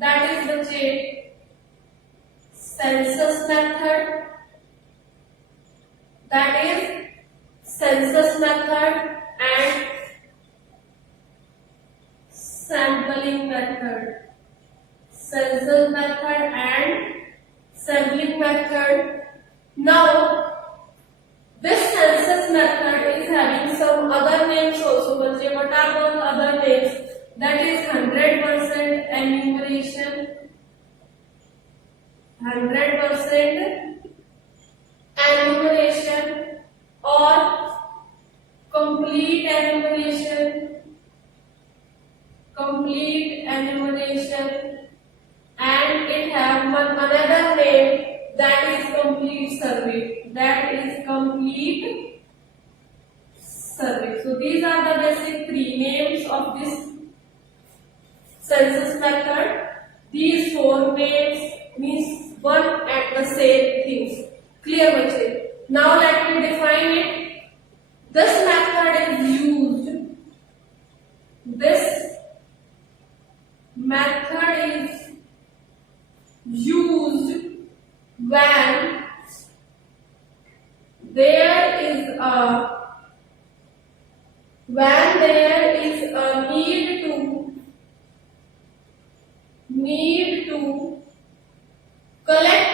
that is बच्चे census method, that is census method and sampling method. Census method and sampling method. Now this census method is having some other names also. What are those other names? That is 100% enumeration, 100% enumeration or complete enumeration, complete enumeration, and it have another name that is complete survey. That is complete survey. So these are the basic three names of this census method. These four names means one and the same things. Clear, bache? Now let me define it. This method is used. This method is used when there is a need to collect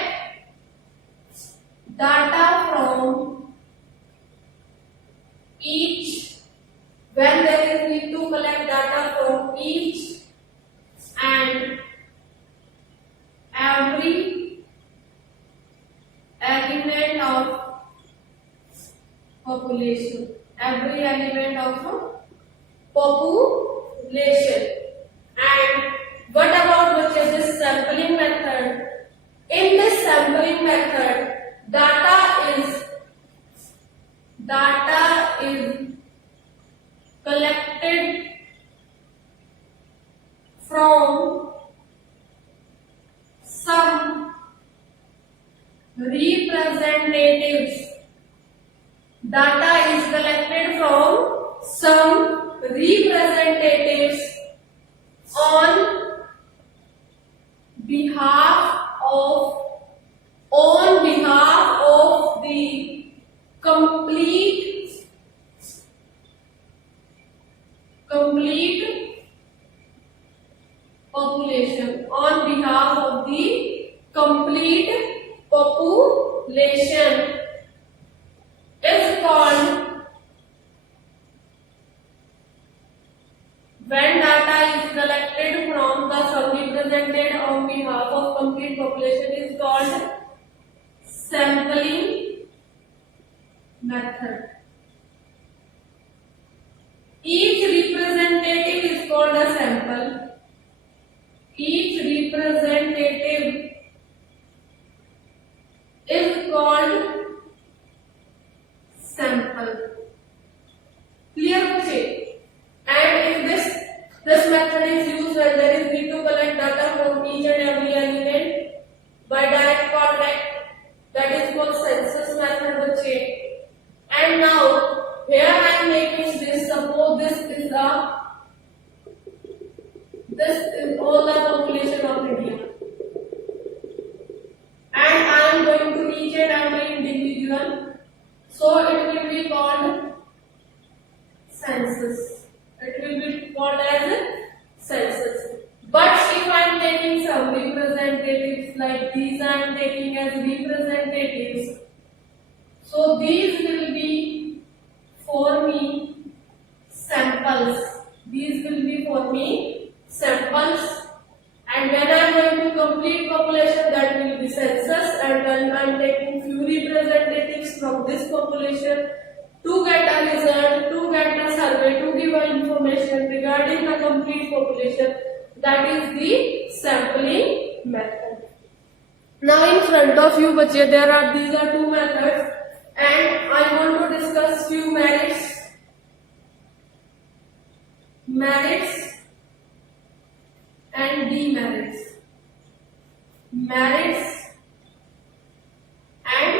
data from each, when there is need to collect data from each and every element of population, every element of population. And what about this sampling method? In this sampling method, data is collected from some representatives. Data is collected from some representatives on behalf of the complete population, on behalf of the complete population, is called, when data is collected from the some represented on behalf of complete population, is called sampling method. Each representative is called a sample. Each representative is called sample. Clear? And if this method is used when there is need to collect data from each and every element by direct contact, that is called census method. And now here I am making this. Suppose this is all the population of India, and I am going to each and every individual. So it will be called census. It will be called as census. But if I am taking some representatives like these, I am taking as representatives. So these will be for me samples. These will be for me samples. And when I am going to complete population, that will be census. And when I am taking few representatives from this population to get a result, to get a survey, to give information regarding the complete population, that is the sampling method. Now in front of you, these are two methods, and I want to discuss few merits and demerits. Merits and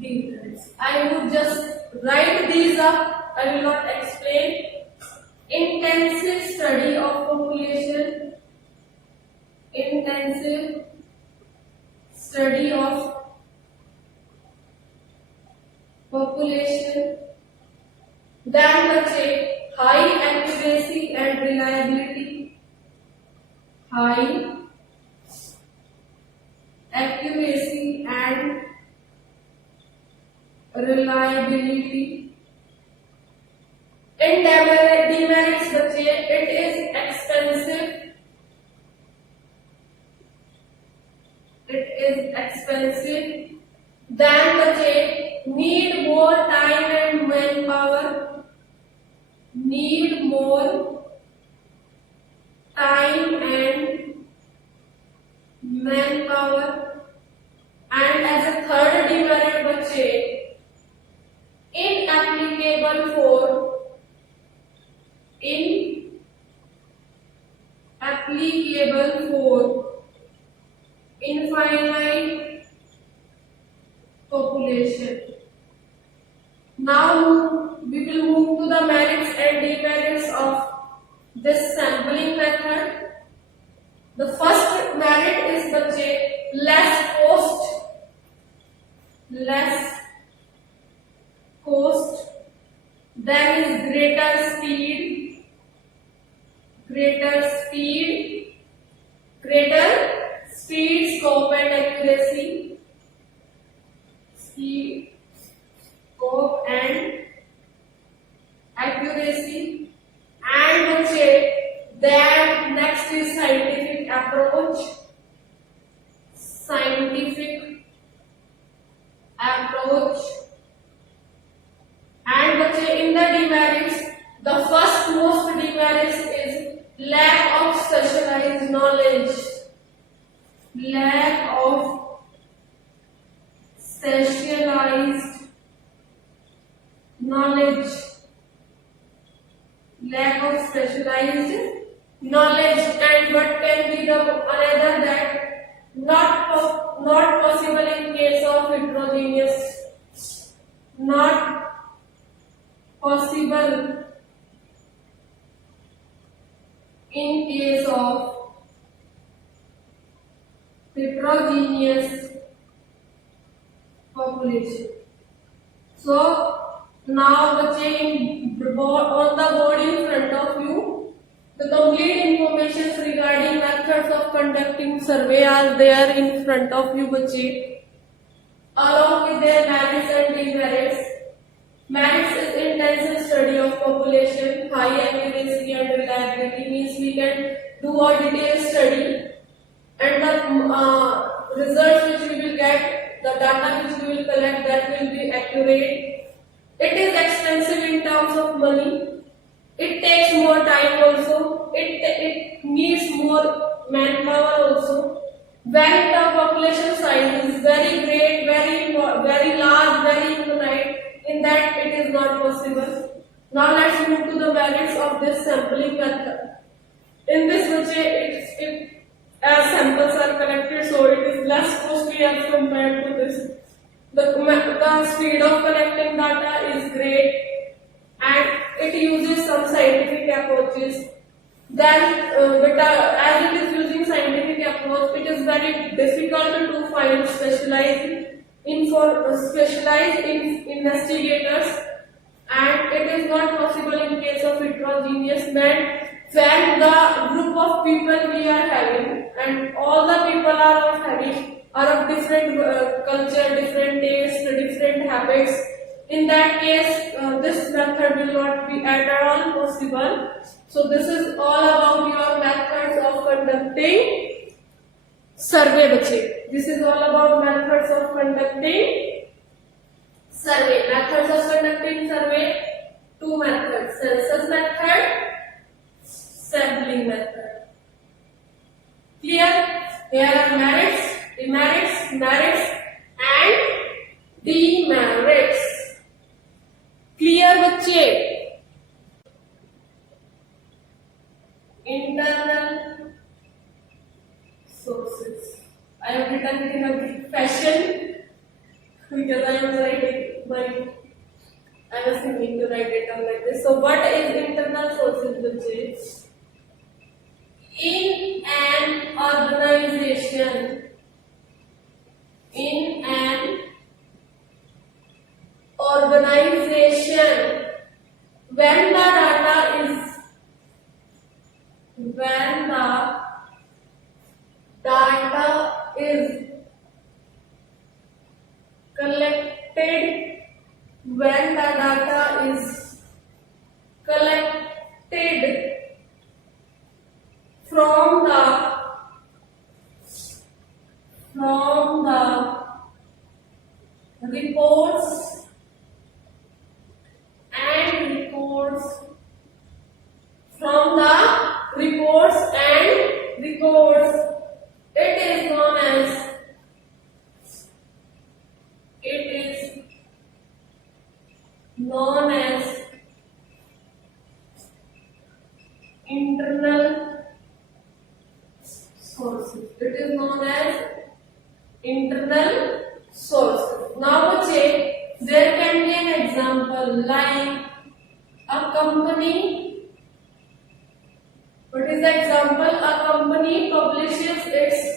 demerits. I would just write these up. I will not explain. Intensive study of population. intensive study of population. Then बच्चे high accuracy and reliability, high accuracy and reliability. In demerits बच्चे it is expensive, then बच्चे need more time and manpower, need more time and manpower. And as a third demerit बच्चे inapplicable for infinite population. Now we will move to the merits and demerits of this sampling method. The first merit is बच्चे less cost, then is greater speed, scope and accuracy, and बच्चे then next is scientific approach, and बच्चे in the demerits, the first most demerits is lack of specialized knowledge, lack of specialized knowledge, and what can be the another that not possible in case of heterogeneous, not possible in case of heterogeneous population. So now on the board in front of you, the complete information regarding methods of conducting survey are there in front of you, बच्चे, along with their merits and demerits. Merits is intensive study of population, high accuracy and reliability, means we can do a detailed study, and the results which we will get, the data which we will collect, that will be accurate. It is expensive in terms of money. It takes more time also. It needs more manpower also. When the population size is very great, very large, very infinite, in that it is not possible. Now let's move to the merits of this sampling method. In this if as samples are collected, so it is less costly as compared to this. The speed of collecting data is great, and it uses some scientific approaches. Then, as it is using scientific approach, it is very difficult to find specialized investigators, and it is not possible in case of heterogeneous men. When the group of people we are having, and all the people are of different culture, different tastes, different habits, in that case, this method will not be at all possible. So this is all about your methods of conducting survey, बच्चे. This is all about methods of conducting survey. Methods of conducting survey, two methods: census method, sampling method. Clear? There are merits, and demerits. Clear, बच्चे? Internal sources. I have written it in a big fashion because I was writing I was thinking to write it down like this. So what is internal sources, बच्चे? In an organization, in an organization, when the data is collected, when the data is collected from the reports and records, from the reports and records, it is known as internal sources. It is known as internal sources. Now there can be an example like a company. What is the example? A company publishes its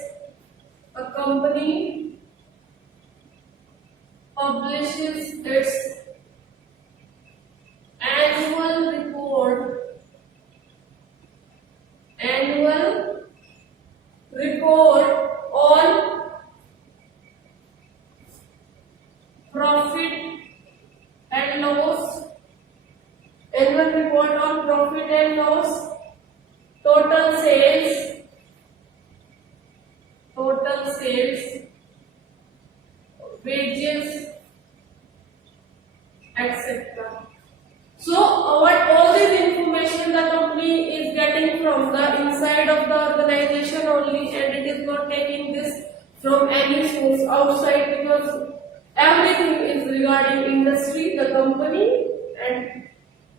annual report on profit and loss, annual report on profit and loss, total sales, wages, etc. So all this information the company is getting from the inside of the organization only, and it is not taking this from any source outside, because everything is regarding industry, the company, and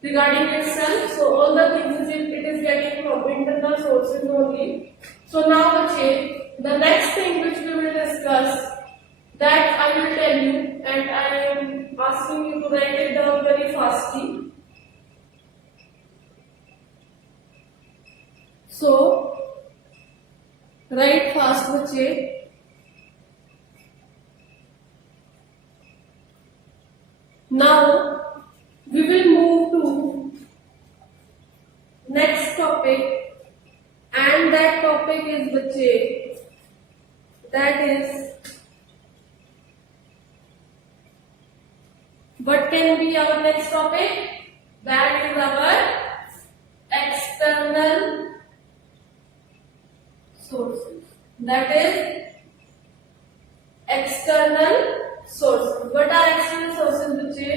regarding itself. So all the things it is getting from internal sources only. So now the next thing which we will discuss, that I will tell you, and I am asking you to write it down very fastly. So write fast बच्चे. Now we will move to next topic, and that topic is बच्चे, that is what can be our next topic? That is our external sources. That is external sources. What are external sources, बच्चे?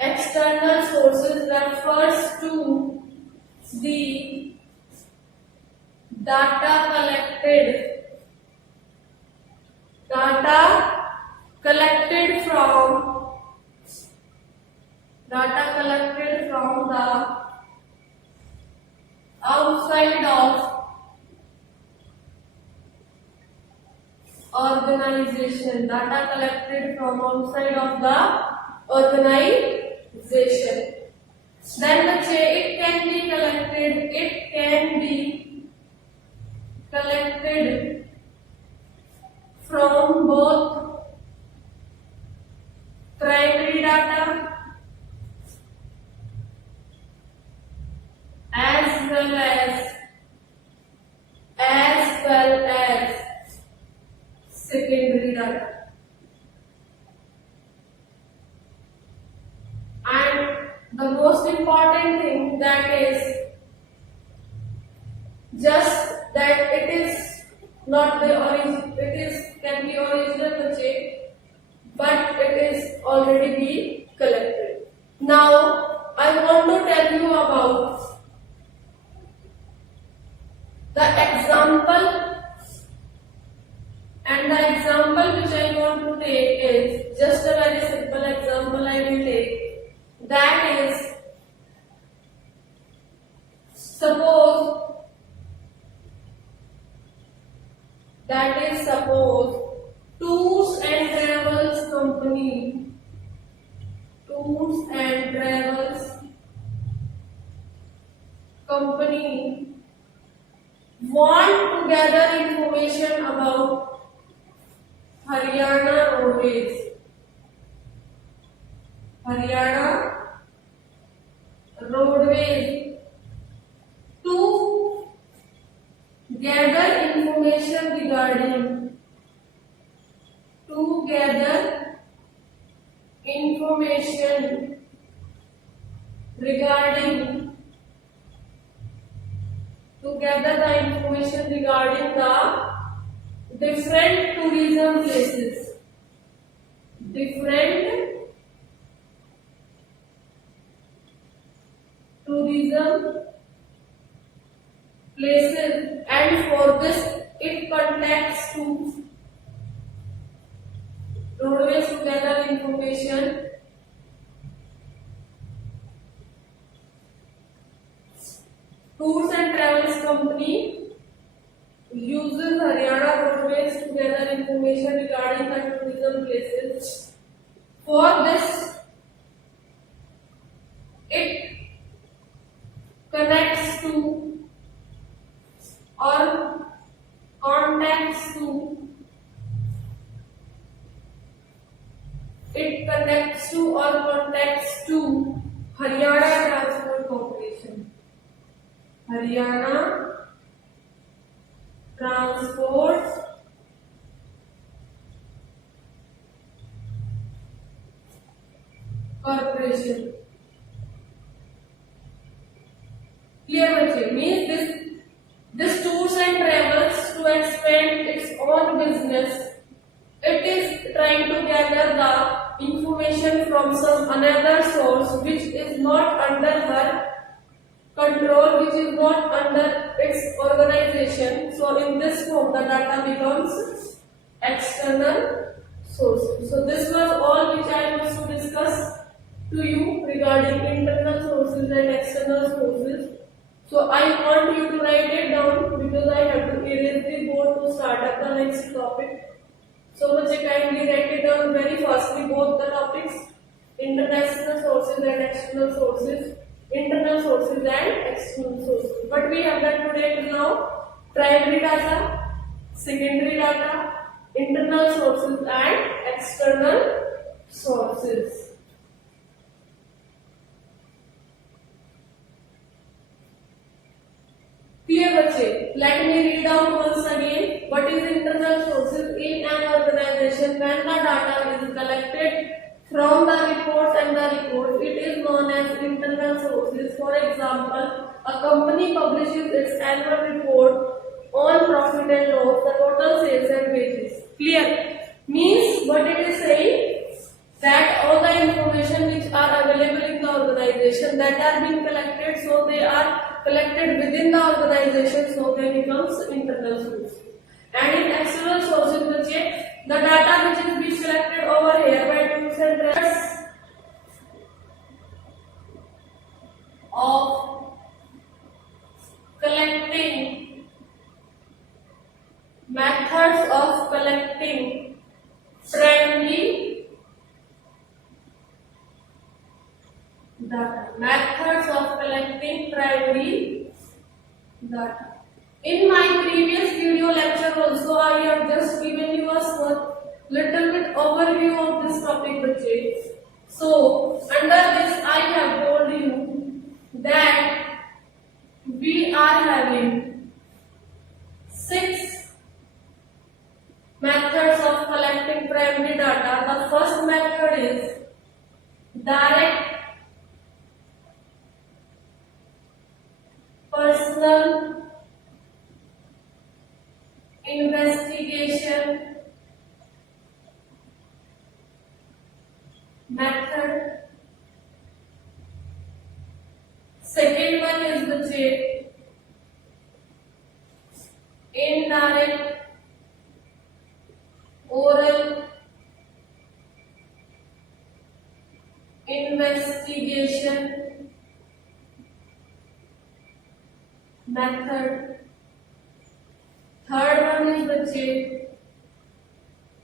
External sources refers to the data collected from the outside of organization. Data collected from outside of the organization. Then it can be collected from both primary data as well as secondary data. And the most important thing, that is just that it is not the origin, can be original, but it is already be collected. Now I want to tell you about the example, and the example which I want to take is just a very simple example I will take. That is, suppose tours and travels company tours and travels company want to gather information about Haryana Roadways. Haryana Roadways to gather information regarding to gather information regarding to gather the information regarding the different tourism places. Different tourism places, and for this it contacts to roadways to gather information tours and travels company uses Haryana Roadways to gather information regarding the tourism places. For this, it connects to or contacts to Haryana Transport Corporation. Haryana Transport Corporation. Clear बच्चे? Means this tours and travels to expand its own business. It is trying to gather the information from some another source which is not under her control, which is not under its organization. So in this form the data becomes external sources. So this was all which I was to discuss to you regarding internal sources and external sources. So I want you to write it down because I have to erase the board to start up the next topic. So much kindly write it down very fastly, both the topics, international sources and external sources, internal sources and external sources. But we have done today till now primary data, secondary data, internal sources and external sources. Clear बच्चे? Let me read out once again. What is internal sources in an organization? When the data is collected from the reports and the reports, it is known as internal sources. For example, a company publishes its annual report on profit and loss, the total sales and wages. Clear? Means what it is saying, that all the information which are available in the organization that are being collected, so they are collected within the organization, so they becomes internal sources. And in external sources, the data which is being collected over here by tools and travels of collecting, methods of collecting primary data. Methods of collecting primary data. In my previous video lecture also, I have just given you a little bit overview of this topic, bachche. So, under this I have told you that we are having 6 methods of collecting primary data. The first method is direct personal investigation method. Second one is the indirect oral investigation method. Third one is the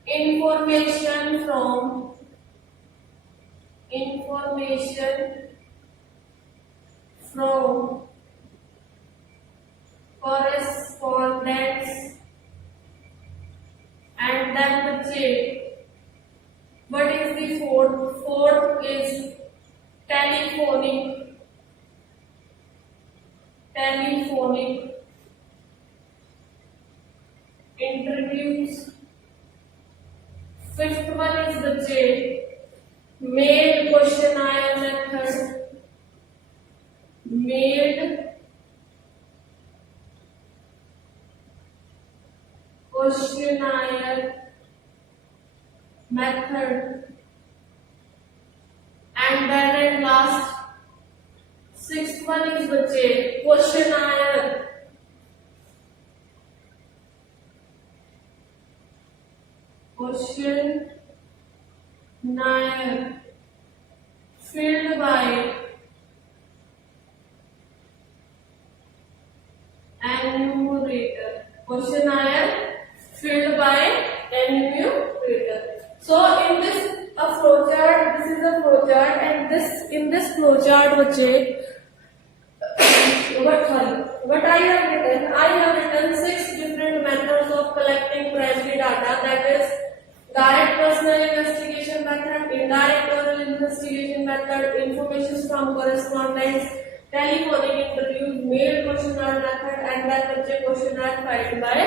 information from information from correspondence and then बच्चे what is the fourth is telephonic interviews. Fifth one is बच्चे mailed questionnaire method. Mailed questionnaire method. And then at last sixth one is बच्चे questionnaire filled by enumerator. Questionnaire filled by enumerator. So in this a flowchart, this is a flowchart, and in this flowchart, बच्चे what I have written 6 different methods of collecting primary data, that is direct personal investigation method, indirect oral investigation method, information from correspondence, telephonic interviews, mail questionnaire method, and then the questionnaire filed by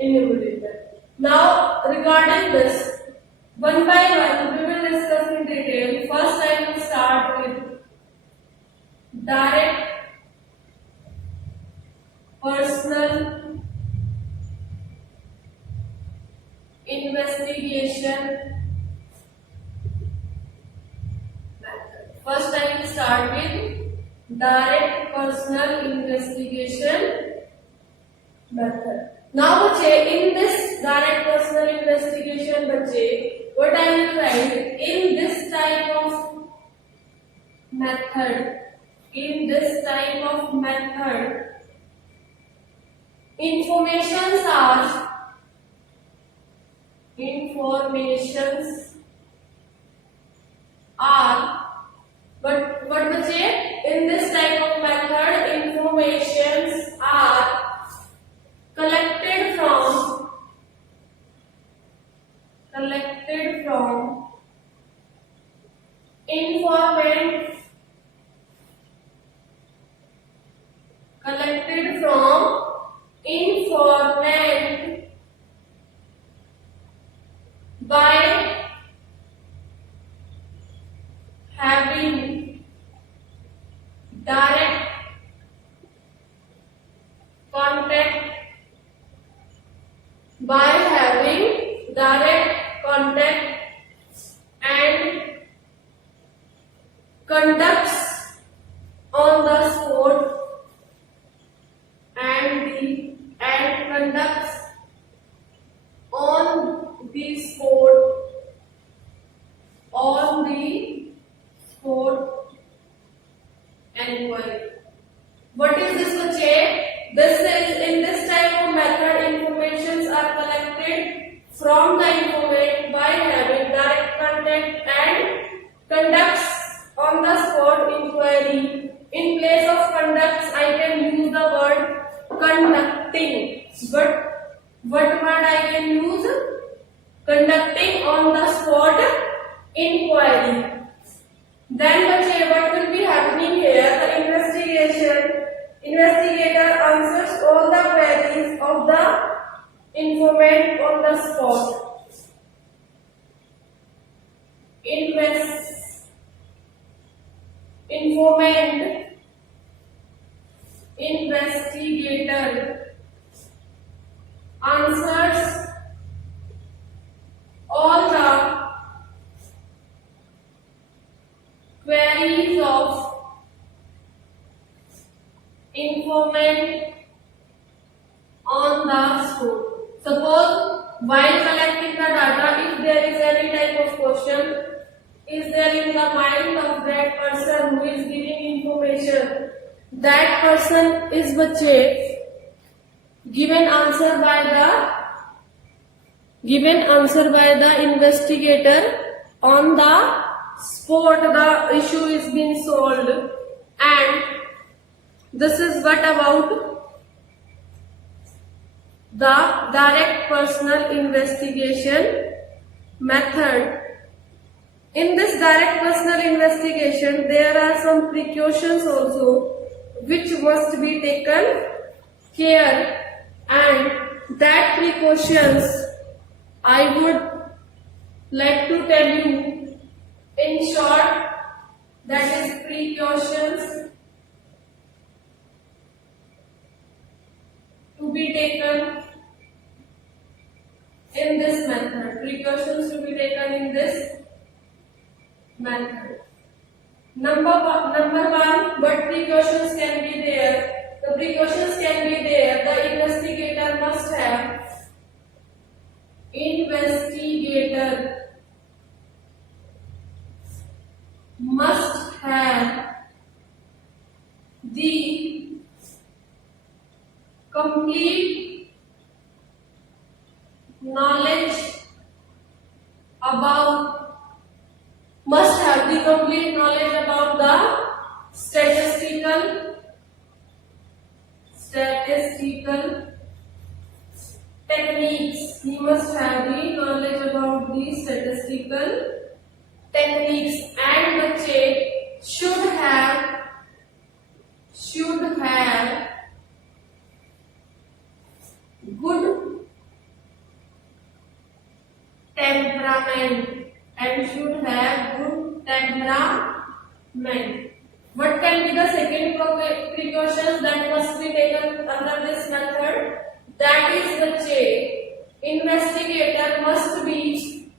enumerator. Now regarding this, one by one we will discuss in detail. First I will start with direct personal investigation method. First I will start with direct personal investigation method. Now बच्चे in this direct personal investigation बच्चे what I will write in this type of method informations are but what बच्चे in this type of method informations are collected from informant by having direct contact and conducts on the spot enquiry. What is this बच्चे? This is in this type of method informations are collected from the informant by having direct contact and conducts on the spot inquiry. In place of conducts I can use the word conducting. But what word I can use? Conducting on the spot inquiry. Then what will be happening here? The investigator answers all the queries of the informant on the spot. Investigator answers all the queries of informant on the spot. Suppose while collecting the data, if there is any type of question is there in the mind of that person who is giving information, that person is given answer by the investigator on the spot the issue is being solved. And this is what about the direct personal investigation method. In this direct personal investigation, there are some precautions also which must be taken care, and that precautions I would like to tell you in short. That is precautions to be taken in this method. Precautions to be taken in this method. Number one, what precautions can be there? The precautions can be there. The investigator must have the complete knowledge about the statistical techniques. He must have the knowledge about the statistical techniques, and बच्चे should have good temperament What can be the second precautions that must be taken under this method? That is, the investigator must be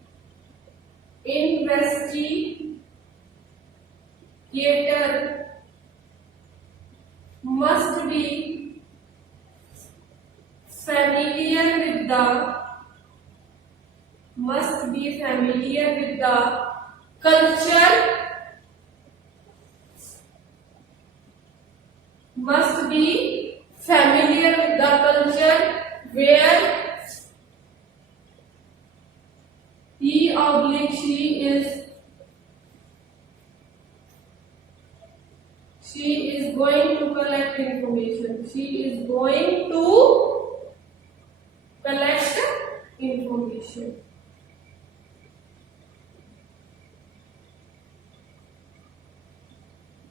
familiar with the culture where he or she is going to collect information.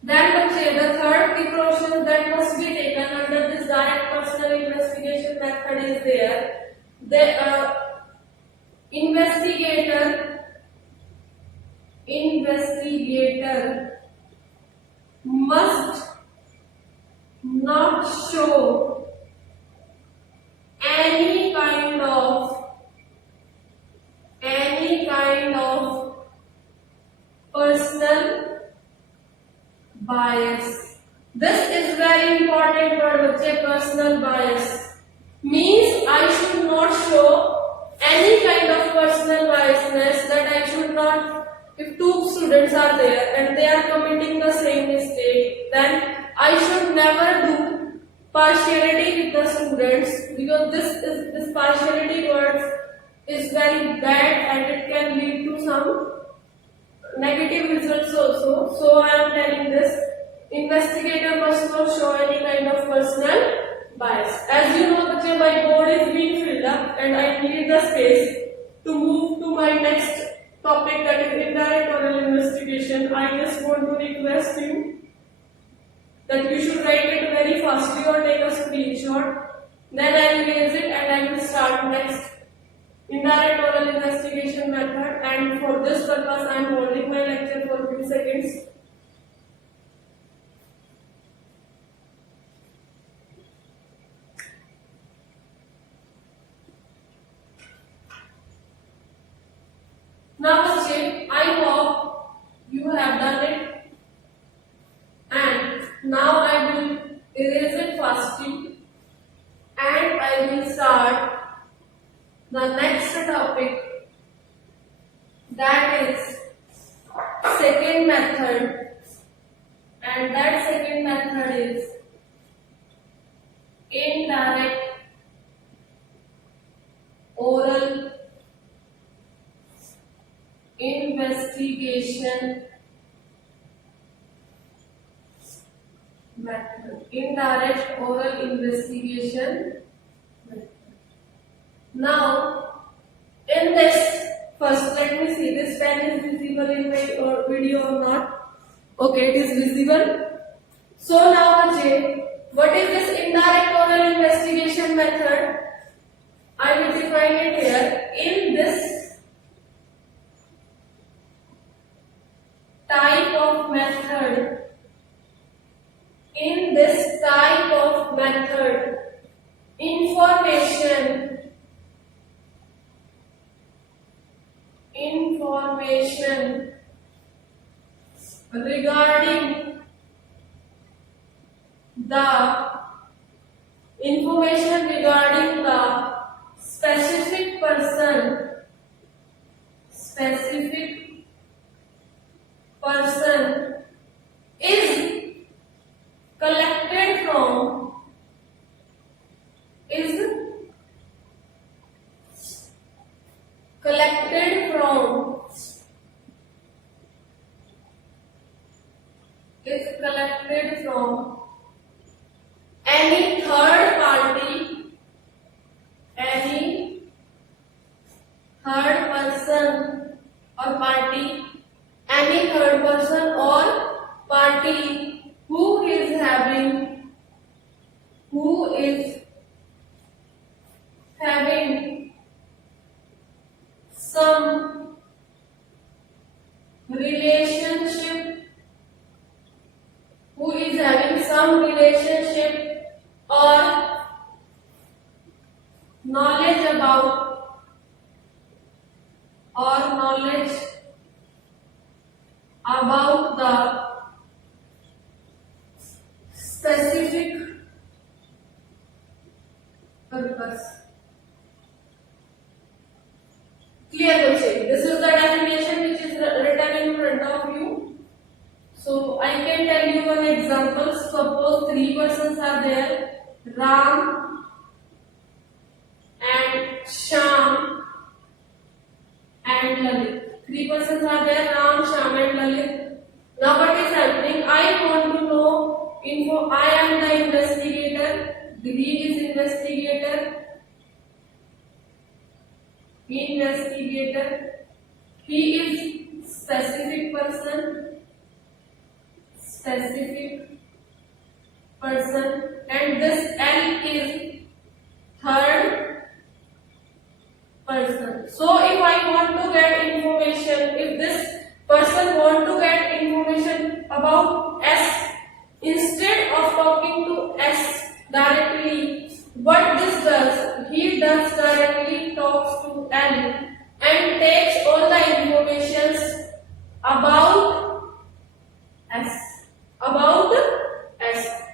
Then the third precaution that must be taken under this direct personal investigation method is there. The investigator must not show any kind of personal bias. This is very important word, personal bias. Means I should not show any kind of personal biasness, that I should not, if two students are there and they are committing the same mistake, then I should never do partiality with the students, because this partiality word is very bad and it can lead to some negative results also. So I am telling this, investigator must not show any kind of personal bias. As you know, my board is being filled up and I need the space to move to my next topic, that is indirect oral investigation. I just want to request you that you should write it very fastly or take a screenshot. Then I will erase it and I will start next indirect oral investigation method, and for this purpose I am holding my lecture for a few seconds. Now I hope you have done it, and now I will erase it fastly and I will start the next topic, that is second method, and that second method is indirect oral investigation investigation method. Indirect oral investigation method. Now, in this, first let me see this pen is visible in my video or not. Okay, it is visible. So now Ajay, what is this indirect oral investigation method? I will define it here. In this type of method, information regarding the specific person is collected from any third person or party who is having some relationship or knowledge about the specific purpose. Clear question. This is the definition which is written in front of you. So I can tell you one example. Suppose three persons are there: Ram and Shyam and Lalit. Three persons are there: Ram, Shyam and Lalit. Now what is happening? I want to know info. I am the investigator. He is investigator. He is specific person, and this L is third person. So if I want to get information, if this person want to get information about S, instead of talking to S directly, what this does, he does directly talks to L and takes all the informations about S.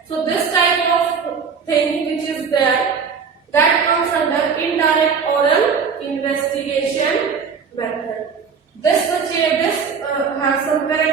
So this type of thing which is there, that comes under indirect oral investigation method. This has some correct